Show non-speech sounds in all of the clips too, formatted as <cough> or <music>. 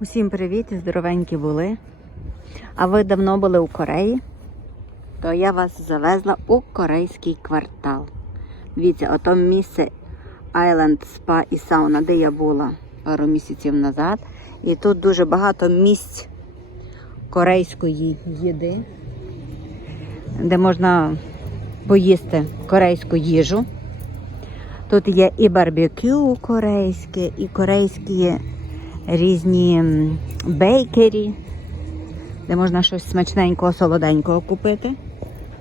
Усім привіт, здоровенькі були. А ви давно були у Кореї? То я вас завезла у корейський квартал. Дивіться, ото місце Island Spa і сауна, де я була пару місяців назад. І тут дуже багато місць корейської їди, де можна поїсти корейську їжу. Тут є і барбекю корейське, і корейські різні бейкері, де можна щось смачненького, солоденького купити.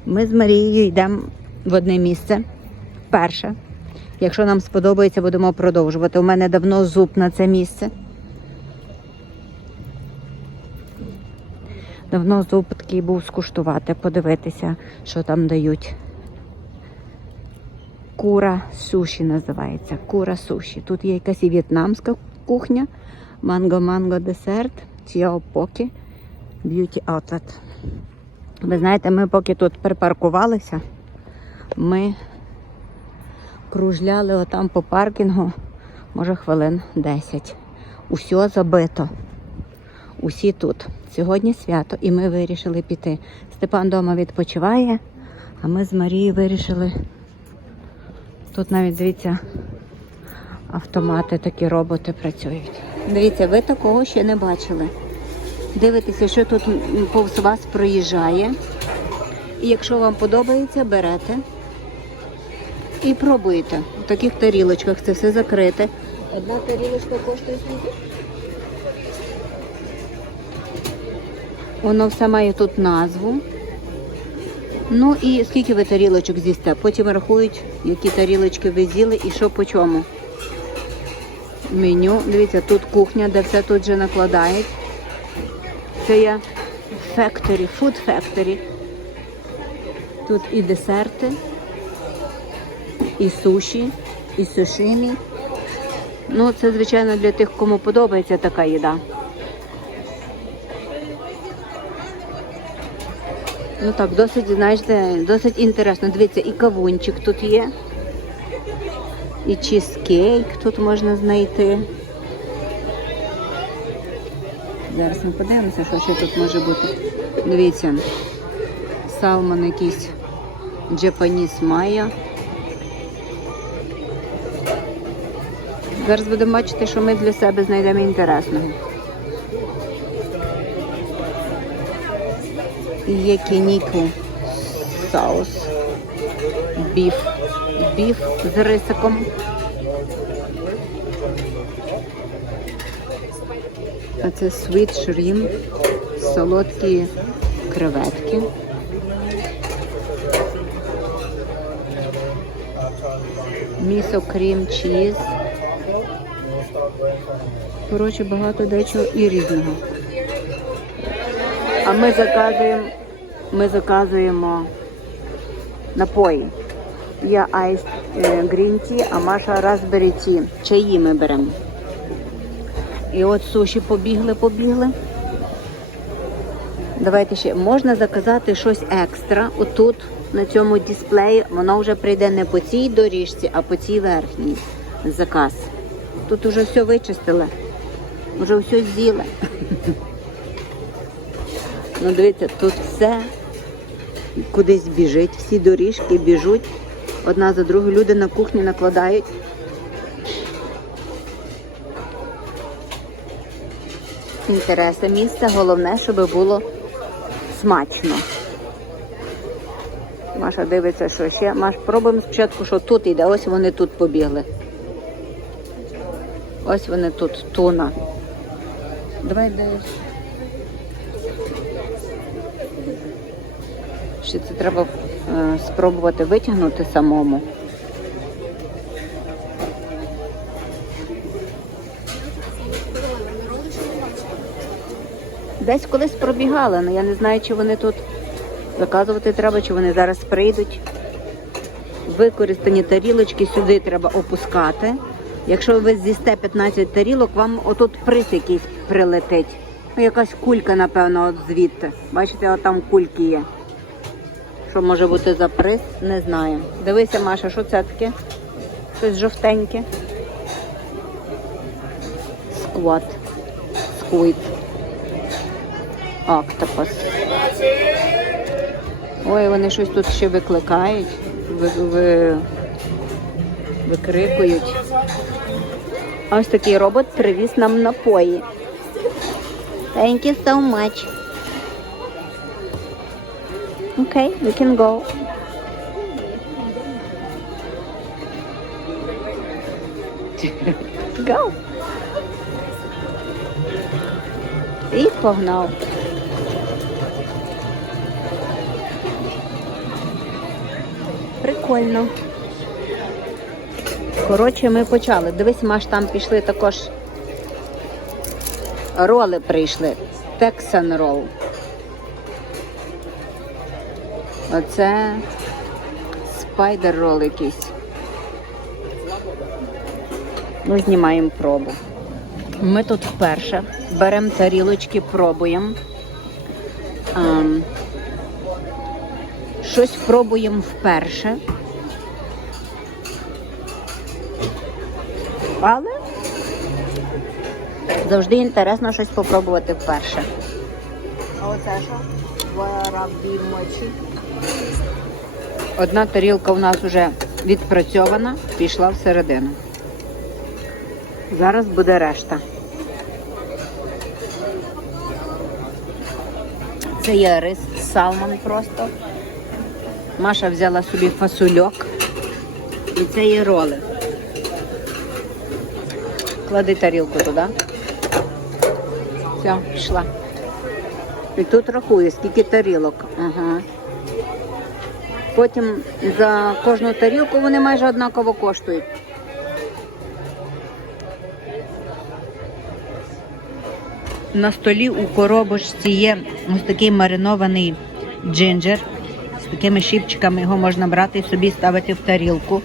Ми з Марією йдемо в одне місце вперше. Якщо нам сподобається, будемо продовжувати. У мене давно зуб на це місце. Давно зуб такий був скуштувати, подивитися, що там дають. Кура суші називається. Кура суші. Тут є якась і в'єтнамська кухня, манго-манго десерт, чіопокі, б'юті аутлет. Ви знаєте, ми поки тут припаркувалися, ми кружляли отам по паркінгу, може хвилин 10. Усьо забито. Усі тут. Сьогодні свято, і ми вирішили піти. Степан вдома відпочиває, а ми з Марією вирішили. Тут навіть дивіться, автомати, такі роботи працюють. Дивіться, ви такого ще не бачили. Дивитеся, що тут повз вас проїжджає. І якщо вам подобається, берете і пробуєте. В таких тарілочках це все закрите. Одна тарілочка коштує скільки? Воно все має тут назву. Ну і скільки ви тарілочок з'їсте? Потім рахують, які тарілочки ви з'їли і що по чому. Меню. Дивіться, тут кухня, де все тут же накладають. Це є factory, food factory. Тут і десерти, і суші, і сушимі. Ну, це, звичайно, для тих, кому подобається така їда. Ну так, досить, знаєте, досить інтересно. Дивіться, і кавунчик тут є, і чізкейк тут можна знайти. Зараз ми подивимося, що ще тут може бути. Дивіться, салмон якийсь Japanese Maya. Зараз будемо бачити, що ми для себе знайдемо інтересного. Є кініку соус, біф, біф з рисиком. А це sweet shrimp, солодкі креветки. Місо крім чіз. Коротше, багато дечого і різного. А ми заказуємо, ми заказуємо напої. Я айс грін ті, а Маша Raspberry ті. Чаї ми беремо. І от суші побігли, побігли. Давайте ще можна заказати щось екстра. Отут на цьому дисплеї воно вже прийде не по цій доріжці, а по цій верхній заказ. Тут уже все вичистили, вже все з'їли. Ну, дивіться, тут все кудись біжить, всі доріжки біжуть, одна за другою. Люди на кухні накладають. Інтереси місця, головне, щоб було смачно. Маша дивиться, що ще. Маш, пробуємо спочатку, що тут йде. Ось вони тут побігли. Ось вони тут, туна. Давай десь. Ще це треба спробувати витягнути самому. Десь колись пробігали, але я не знаю, чи вони тут заказувати треба, чи вони зараз прийдуть. Використані тарілочки сюди треба опускати. Якщо ви з'їсте 15 тарілок, вам отут приз якийсь прилетить. Ну, якась кулька, напевно, от звідти. Бачите, от там кульки є. Що може бути за приз, не знаю. Дивися, Маша, що це таке? Щось жовтеньке. Сквот. squid. Octopus. Ой, вони щось тут ще викликають, ви, ви, викрикують. Ось такий робот привіз нам напої. Thank you so much. Okay, we can go. <laughs> Go. І погнав. Прикольно. Коротше, ми почали. Дивись, Маш, там пішли також роли прийшли. Texan рол. Оце спайдер рол якийсь. Ми знімаємо пробу. Ми тут вперше беремо тарілочки, пробуємо. Ам, щось пробуємо вперше. Але завжди інтересно щось попробувати вперше. А оце що? Варабі мочі. Одна тарілка у нас вже відпрацьована, пішла всередину. Зараз буде решта. Це є рис салмон просто. Маша взяла собі фасульок. І це є роли. Клади тарілку туди. Все, пішла. І тут рахую, скільки тарілок. Ага. Потім за кожну тарілку вони майже однаково коштують. На столі у коробочці є ось такий маринований джинджер. З такими щіпчиками його можна брати і собі ставити в тарілку.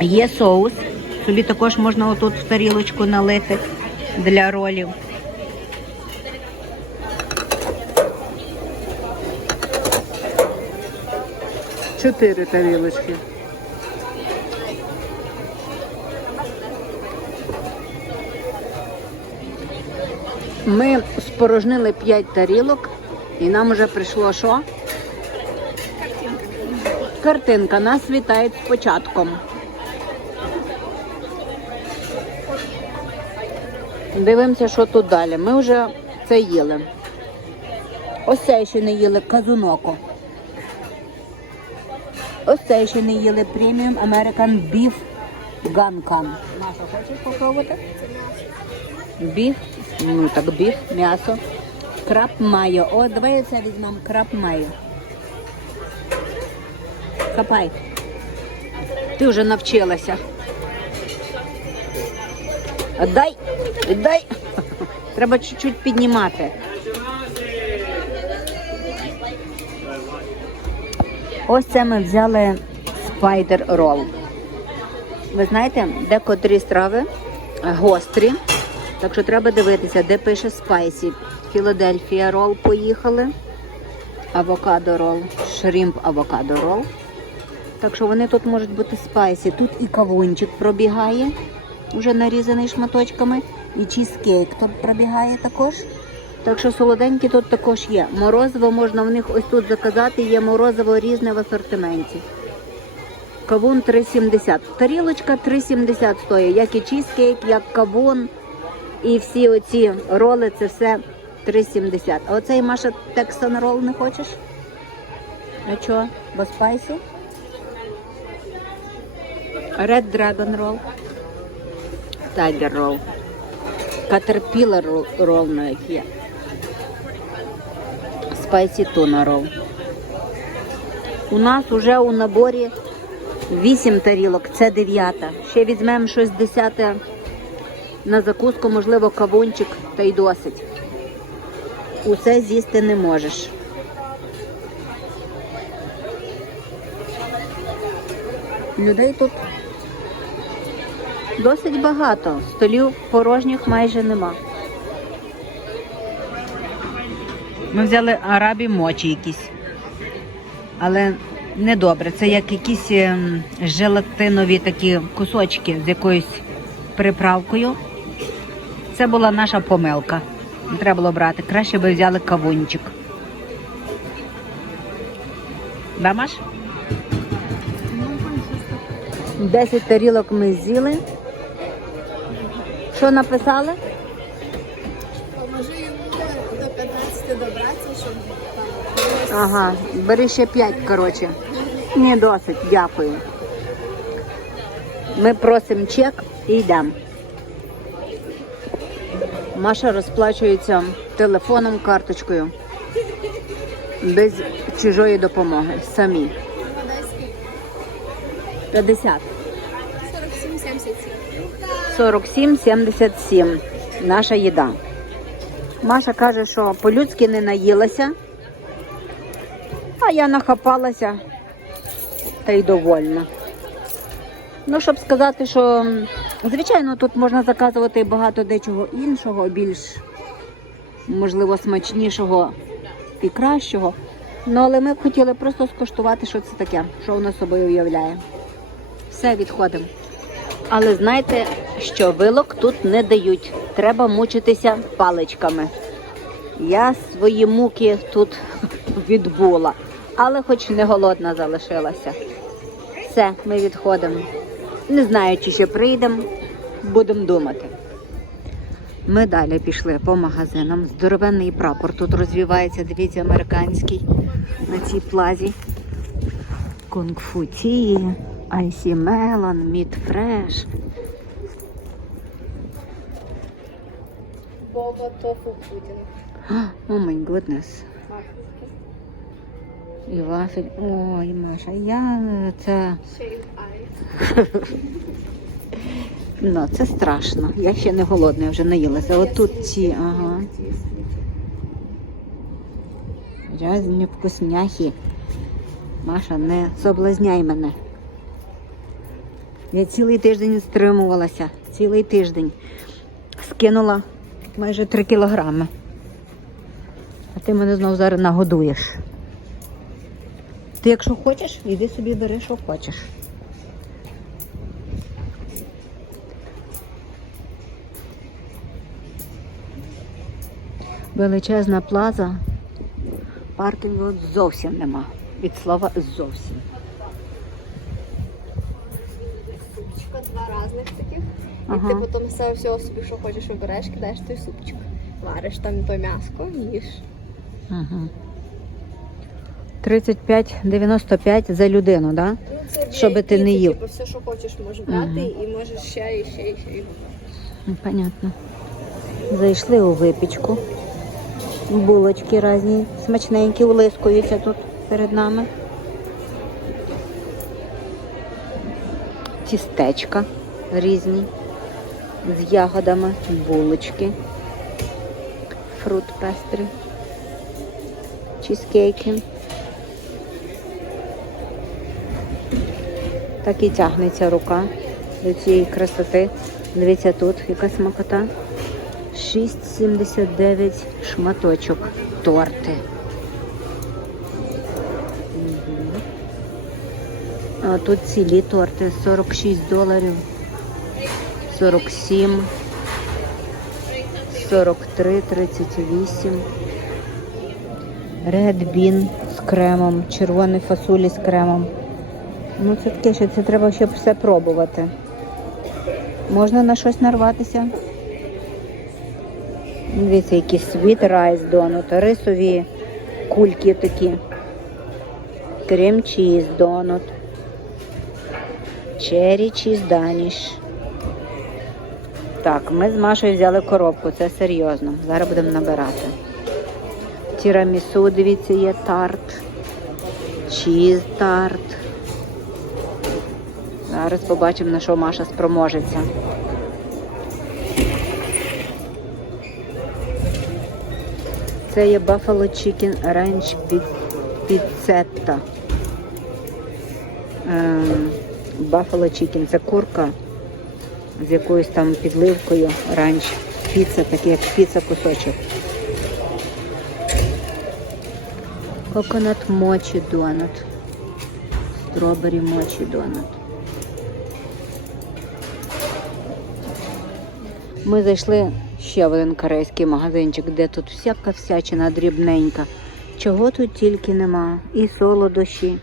Є соус. Собі також можна отут в тарілочку налити для ролів. Чотири тарілочки. Ми спорожнили 5 тарілок і нам вже прийшло що? Картинка. Нас вітають з початком. Дивимося, що тут далі. Ми вже це їли. Ось це ще не їли казуноко. Ось це ще не їли преміум American Beef Ганкан. Маша, хочеш попробувати? Біф, ну так біф, м'ясо. Краб майо. О, давай це візьмемо краб майо. Хапай. Ти вже навчилася. Дай, дай. <laughs> Треба чуть-чуть піднімати. Ось це ми взяли спайдер рол. Ви знаєте, декотрі страви гострі. Так що треба дивитися, де пише спайсі. Філадельфія рол поїхали. Авокадо рол, шрімп авокадо рол. Так що вони тут можуть бути спайсі. Тут і кавунчик пробігає, вже нарізаний шматочками, і чізкейк тут пробігає також. Так що солоденькі тут також є. Морозиво можна в них ось тут заказати, є морозиво різне в асортименті. Кавун 3,70. Тарілочка 3,70 стоїть, як і чізкейк, як кавун. І всі оці роли це все 3,70. А оцей Маша Texan рол не хочеш? А чого? Бо спайсі? Red Dragon рол. Tiger рол. Caterpillar рол навіть є. Спайсі туна. У нас вже у наборі 8 тарілок, це 9. Ще візьмемо щось 10 на закуску, можливо, кавунчик, та й досить. Усе з'їсти не можеш. Людей тут досить багато. Столів порожніх майже нема. Ми взяли арабі мочі якісь. Але недобре. Це як якісь ем, желатинові такі кусочки з якоюсь приправкою. Це була наша помилка. Не треба було брати. Краще би взяли кавунчик. Да, Маш? 10 тарілок ми з'їли. Що написали? Поможи йому до 15 добратися, щоб там Ага, бери ще 5, коротше. Ні, досить, дякую. Ми просимо чек і йдемо. Маша розплачується телефоном, карточкою. Без чужої допомоги. Самі. вода скільки? 50. 47-77. 47,77 наша їда. Маша каже, що по-людськи не наїлася, а я нахапалася та й довольна. Ну, щоб сказати, що звичайно тут можна заказувати багато дечого іншого, більш можливо смачнішого і кращого. Ну, але ми б хотіли просто скуштувати, що це таке, що воно собою уявляє. Все, відходимо. Але знайте, що вилок тут не дають. Треба мучитися паличками. Я свої муки тут <laughs> відбула, але хоч не голодна залишилася. Все, ми відходимо. Не знаю, чи ще прийдемо, будемо думати. Ми далі пішли по магазинам. Здоровенний прапор тут розвивається, дивіться, американський на цій плазі. Кунг-фу ті, Айсі Мелон, Мід Фреш. Боба тофу пудінг. О май гуднес. І вафель. Ой, Маша, я це. <laughs> Ну, це страшно. Я ще не голодна, я вже наїлася. От тут ці, ага. Різні вкусняхи. Маша, не соблазняй мене. Я цілий тиждень стримувалася. Цілий тиждень. Скинула майже 3 кілограми. А ти мене знову зараз нагодуєш. Ти якщо хочеш, іди собі бери, що хочеш. Величезна плаза. Паркінгу зовсім нема. Від слова зовсім. Супчика два різних таких. Ага. І ти потім все всього собі, що хочеш, вибереш, кидаєш той супчик. Вариш там то м'яско, їш. Угу. 35,95 за людину, да? Це Що ти не їв. Типу, все, що хочеш, можеш брати, Мгм. і можеш ще, і ще, і ще. І... Ну, Понятно. Зайшли у випічку. Булочки різні, смачненькі, улискуються тут перед нами. Тістечка різні з ягодами, булочки, фрут пестрі, чізкейки. Так і тягнеться рука до цієї красоти. Дивіться тут, яка смакота. 6,79 шматочок торти. А тут цілі торти 46 доларів, 47, 43, 38. Red Bean з кремом, червоний фасолі з кремом. Ну це таке, що це треба ще все пробувати. Можна на щось нарватися. Дивіться, якісь світ райс донут, рисові кульки такі. Крем чіз донут. Черрі чіз даніш. Так, ми з Машою взяли коробку, це серйозно. Зараз будемо набирати. Тірамісу, дивіться, є тарт. Чіз тарт. Зараз побачимо, на що Маша спроможеться. Це є Buffalo Chicken Ranch Pizzetta. Ем, Buffalo Chicken це курка з якоюсь там підливкою ранч. Піца, такий як піца кусочок. Coconut mochi donut. Strawberry mochi donut. Ми зайшли ще в один корейський магазинчик, де тут всяка всячина дрібненька. Чого тут тільки нема. І солодощі,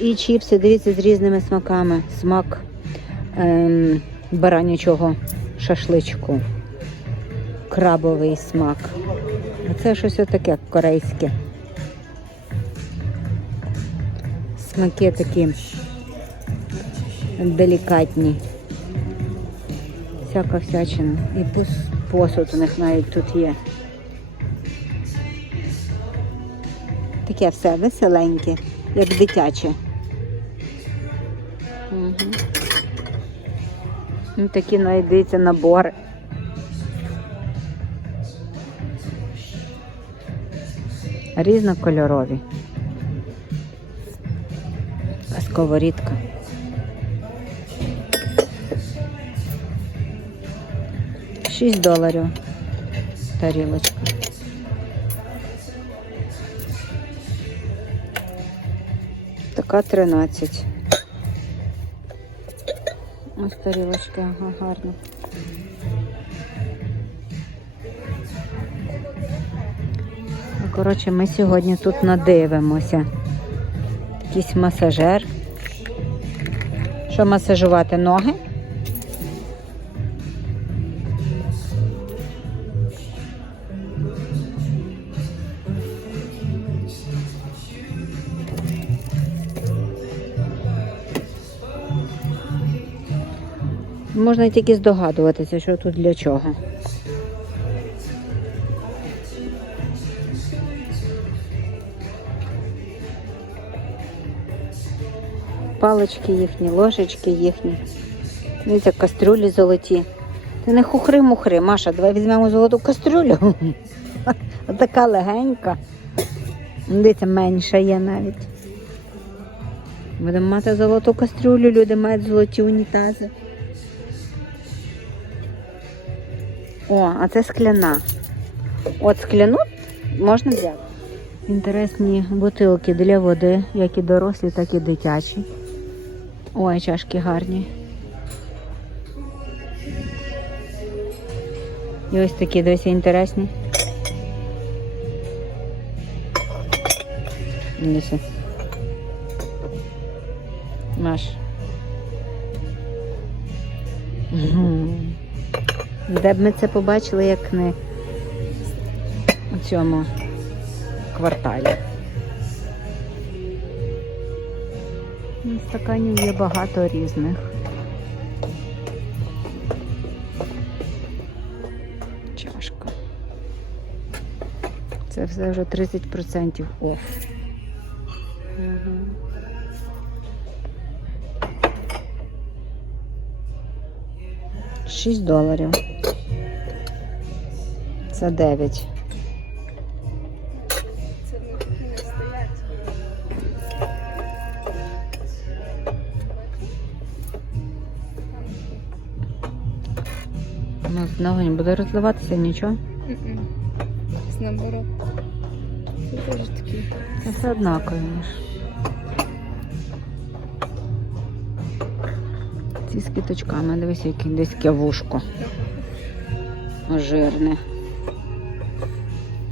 і чіпси, дивіться, з різними смаками. Смак ем, баранячого шашличку. Крабовий смак. А це щось таке корейське. Смаки такі делікатні. Всяка всячина. І посуд у них навіть тут є. Таке все веселеньке, як дитяче. Угу. Ну, такі навіть дивіться набори. Різнокольорові. Сковорідка. Шість доларів тарілочка. Така 13. Ось тарілочка, ага, гарна. Ну, Коротше, ми сьогодні тут надивимося. Якийсь масажер. Що масажувати ноги? Можна тільки здогадуватися, що тут для чого. Палички їхні, ложечки їхні. Дивіться, кастрюлі золоті. Ти не хухри-мухри, Маша, давай візьмемо золоту кастрюлю. <laughs> Така легенька. Дивіться, менша є навіть. Будемо мати золоту кастрюлю, люди мають золоті унітази. О, а це скляна. От скляну можна взяти. Інтересні бутилки для води, як і дорослі, так і дитячі. Ой, чашки гарні. І ось такі досі інтересні. Дивіться. Маш. Мгм. Де б ми це побачили, як не у цьому кварталі. Стаканів є багато різних. Чашка. Це все вже 30% оф. Угу. Шість доларів. Це 9. Це не стоять. Ну, знову не буде розливатися нічого. Мгм. Ось Наоборот. Це теж такі. Це все однаково. Ці з квіточками, дивись, яке десь таке вушко. Жирне.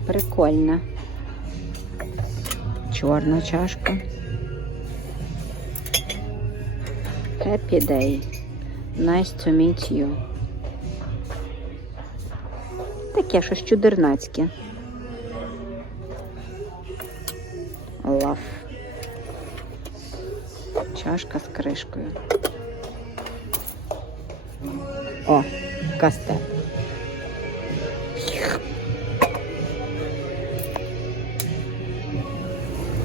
Прикольно. Чорна чашка. Happy day. Nice to meet you. Таке щось чудернацьке. Лав. Чашка з кришкою. Кастет.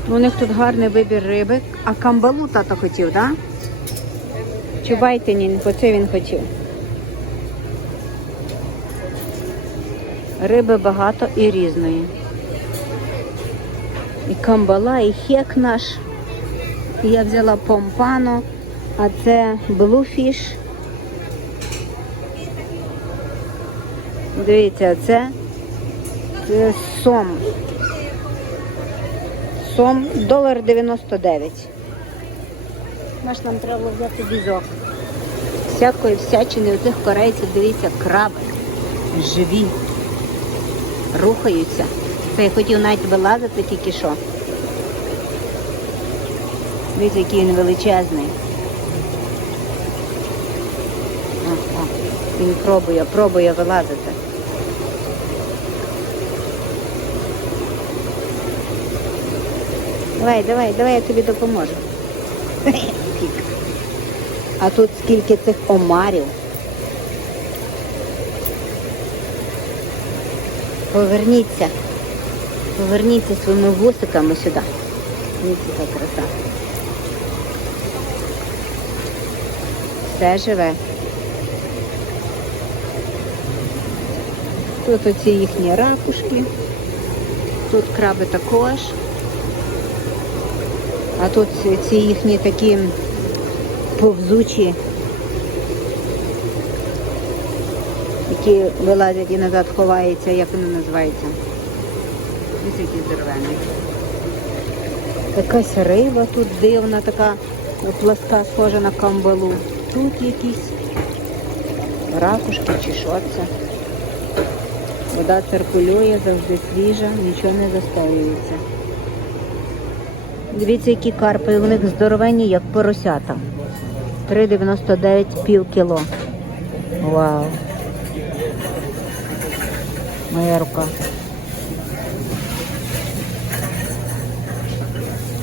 У них тут гарний вибір риби. А камбалу тато хотів, так? Да? Чи байтені, оце він хотів. Риби багато і різної. І камбала, і хек наш. Я взяла помпано, а це bluefish. Дивіться, це, це сом. Сом долар 99. Наш нам треба взяти візок. всякої всячини у цих корейців, дивіться, краби живі, рухаються. Це я хотів навіть вилазити тільки що. Дивіться, який він величезний. Він пробує, пробує вилазити. Давай, давай, давай, я тобі допоможу. А тут скільки цих омарів. Поверніться. Поверніться своїми вусиками сюди. Дивіться, яка краса. Все живе. Тут оці їхні ракушки. Тут краби також. А тут ці- їхні такі повзучі, які вилазять і назад ховаються, як вони називаються. Ось які здоровенні. Якась риба тут дивна, така пласка, схожа на камбалу. Тут якісь ракушки чи що це. Вода циркулює, завжди свіжа, нічого не застоюється. Дивіться, які карпи, у них здоровенні, як поросята. 3,99 пів кіло. Вау. Моя рука.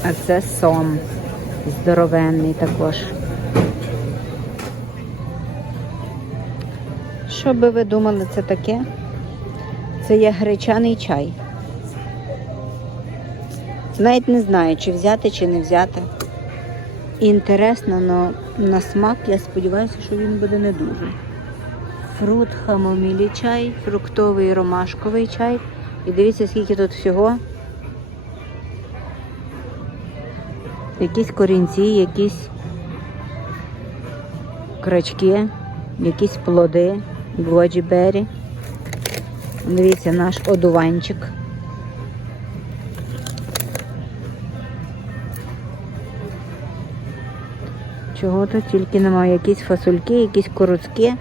А це сом. Здоровенний також. Що би ви думали, це таке? Це є гречаний чай. Навіть не знаю, чи взяти, чи не взяти. Інтересно, але на смак я сподіваюся, що він буде не дуже. Фрут хамомілі чай, фруктовий ромашковий чай. І дивіться, скільки тут всього. Якісь корінці, якісь крачки, якісь плоди, годжі-бері. Дивіться, наш одуванчик. Чого тут тільки немає. Якісь фасольки, якісь короцки.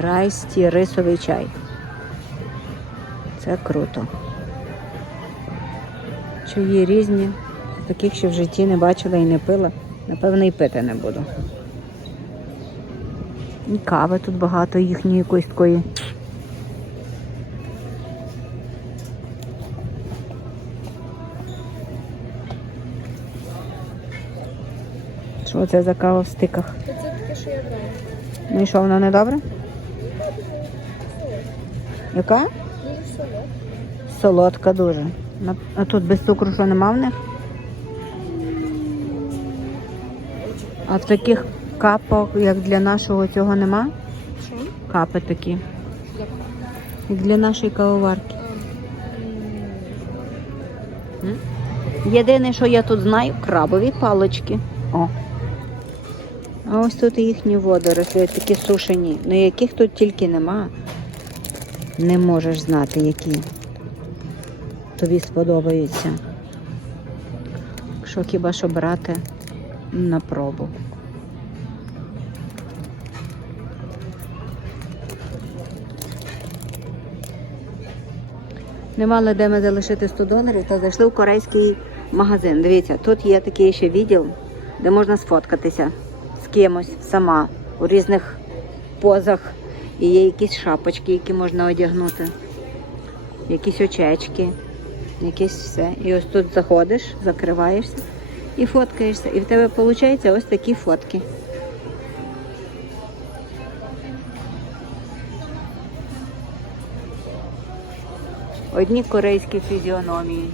Райсті рисовий чай. Це круто. Чаї різні. Таких ще в житті не бачила і не пила. Напевно, і пити не буду. І кави тут багато їхньої якоїсь. Що це за кава в стиках? Ну і що, вона не добре? Яка? Солодка дуже. А тут без цукру що нема в них? А в таких капах, як для нашого цього нема? Що? Капи такі. Як для нашої кавоварки. Єдине, що я тут знаю, крабові палички. О. А ось тут і їхні водорослі, такі сушені. Ну яких тут тільки нема. Не можеш знати, які тобі сподобаються. Що хіба що брати на пробу. Не мали де ми залишити 100 доларів, то зайшли в корейський магазин. Дивіться, тут є такий ще відділ, де можна сфоткатися кимось сама у різних позах. І є якісь шапочки, які можна одягнути, якісь очечки, якесь все. І ось тут заходиш, закриваєшся і фоткаєшся. І в тебе виходить ось такі фотки. Одні корейські фізіономії.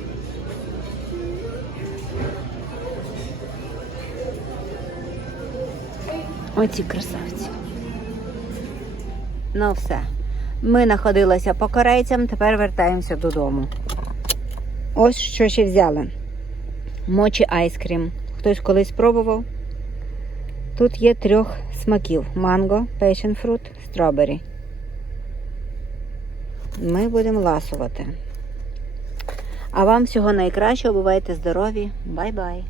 Оці красавці. Ну все. Ми знаходилися по корейцям, тепер вертаємося додому. Ось що ще взяли. Мочі айскрім. Хтось колись пробував? Тут є трьох смаків: манго, fruit, стробері. Ми будемо ласувати. А вам всього найкращого, бувайте здорові. Бай-бай!